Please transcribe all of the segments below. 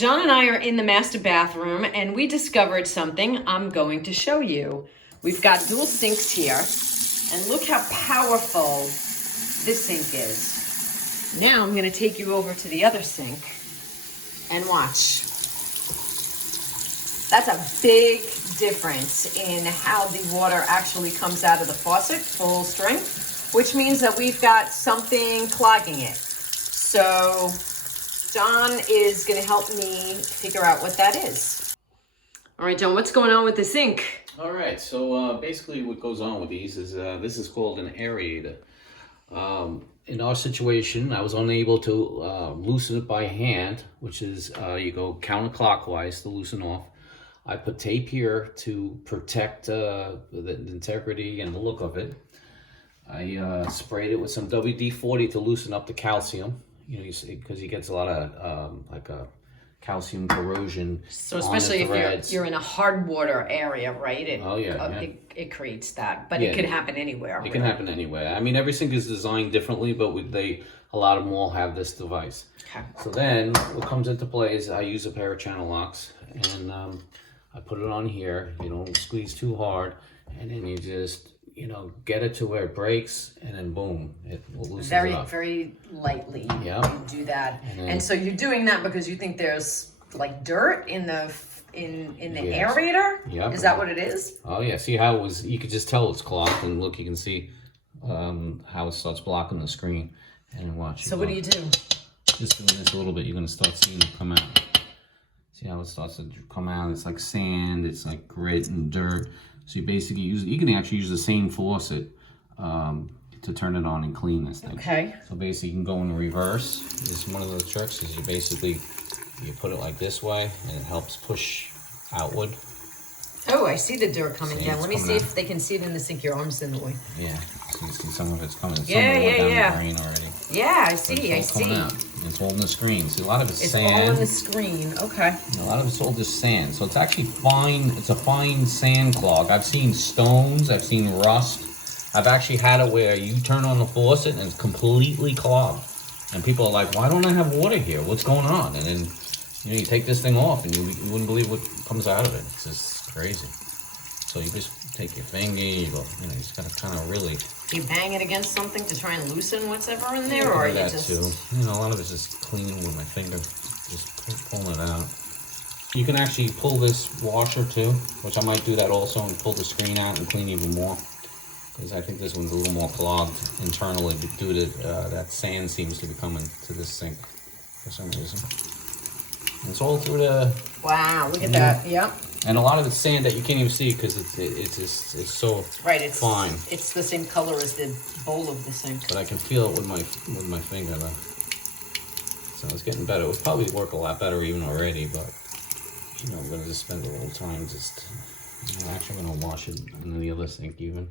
John and I are in the master bathroom and we discovered something I'm going to show you. We've got dual sinks here and look how powerful this sink is. Now I'm going to take you over to the other sink and watch. That's a big difference in how the water actually comes out of the faucet, full strength, which means that we've got something clogging it. So John is going to help me figure out what that is. All right, John, what's going on with the sink? All right, so basically what goes on with these is this is called an aerator. In our situation, I was unable to loosen it by hand, which is you go counterclockwise to loosen off. I put tape here to protect the integrity and the look of it. I sprayed it with some WD-40 to loosen up the calcium. You know, because he gets a lot of calcium corrosion. So especially if you're in a hard water area, right? It creates that, but it could happen anywhere. It can happen anywhere. I mean, every sink is designed differently, but a lot of them all have this device. Okay. So then, what comes into play is I use a pair of channel locks, and I put it on here. You don't squeeze too hard, and then you just get it to where it breaks, and then boom, it will loosen it up. Very lightly. Yeah. You do that, and so you're doing that because you think there's like dirt in the aerator. Yeah. Is that what it is? Oh yeah. See how it was? You could just tell it's clogged, and look, you can see how it starts blocking the screen. And watch. So what do you do? Just doing this a little bit, you're gonna start seeing it come out. See how it starts to come out? It's like sand. It's like grit and dirt. So you basically you can actually use the same faucet to turn it on and clean this thing. Okay. So basically you can go in reverse. This is one of the tricks is you put it like this way and it helps push outward. Oh, I see the dirt coming down. Let me see if they can see it in the sink. Your arm's in the way. Yeah. So you see some of it's coming. Some yeah. down the drain already. Yeah, I see. It's all coming out. It's all in the screen. See, a lot of it's sand. It's all in the screen. Okay. A lot of it's all just sand. So it's actually fine. It's a fine sand clog. I've seen stones. I've seen rust. I've actually had it where you turn on the faucet and it's completely clogged. And people are like, why don't I have water here? What's going on? And then, you take this thing off and you wouldn't believe what comes out of it. It's just crazy. So you just take your finger, you just gotta kind of really... You bang it against something to try and loosen what's ever in there, or you just... Too. A lot of it's just cleaning with my finger, just pulling it out. You can actually pull this washer too, which I might do that also, and pull the screen out and clean even more. Because I think this one's a little more clogged internally due to that sand seems to be coming to this sink for some reason. And it's all through the... Wow, look at that, yep. And a lot of it's sand that you can't even see because it's so fine. It's the same color as the bowl of the sink. But I can feel it with my finger though. So it's getting better. It would probably work a lot better even already, but I'm gonna just spend a little time just actually I'm gonna wash it in the other sink even.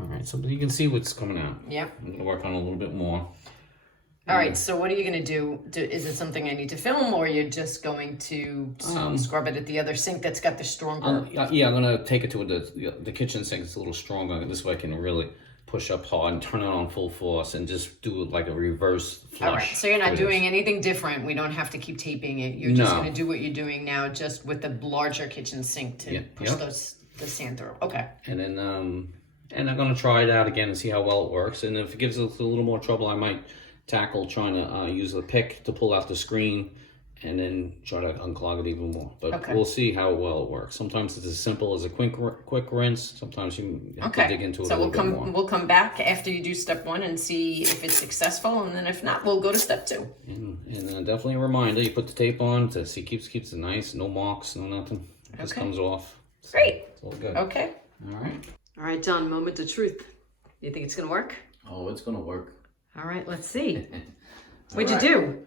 Alright, so you can see what's coming out. Yep. I'm gonna work on it a little bit more. All right, so what are you going to do? Is it something I need to film, or you're just going to scrub it at the other sink that's got the stronger... I'm going to take it to the kitchen sink. It's a little stronger. This way I can really push up hard and turn it on full force and just do it like a reverse flush. All right, so you're not doing anything different. We don't have to keep taping it. You're just going to do what you're doing now, just with the larger kitchen sink to push the sand through. Okay. And then and I'm going to try it out again and see how well it works. And if it gives us a little more trouble, I might... tackle trying to use the pick to pull out the screen and then try to unclog it even more. But we'll see how well it works. Sometimes it's as simple as a quick rinse. Sometimes you have to dig into it a little bit more. We'll come back after you do step 1 and see if it's successful, and then if not, we'll go to step 2. And definitely a reminder, you put the tape on to see keeps it nice, no marks, no nothing. It just comes off. So great. It's all good. Okay. All right, John, moment of truth. You think it's going to work? Oh, it's going to work. All right, let's see. What'd you do?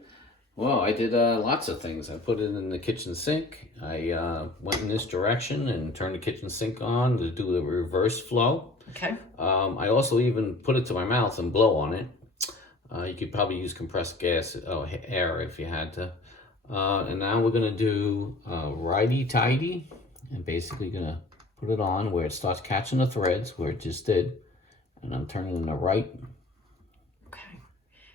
Well, I did lots of things. I put it in the kitchen sink. I went in this direction and turned the kitchen sink on to do the reverse flow. Okay. I also even put it to my mouth and blow on it. You could probably use compressed air if you had to. And now we're going to do righty-tighty. And basically going to put it on where it starts catching the threads, where it just did. And I'm turning in the right.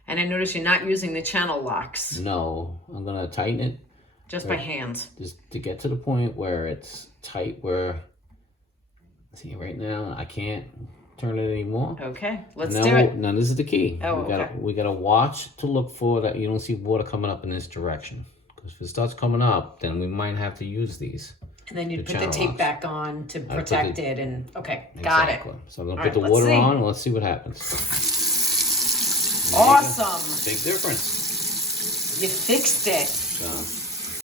And I notice you're not using the channel locks. No, I'm gonna tighten it Just by hand. Just to get to the point where it's tight, where, see right now, I can't turn it anymore. Okay, let's do it. Now this is the key. Oh, we gotta watch to look for that you don't see water coming up in this direction. Because if it starts coming up, then we might have to use these. And then you put the channel tape locks. back on to protect it, and okay, got it. So I'm gonna All put the right, water let's see. on and let's see what happens. Awesome. Big difference. You fixed it. So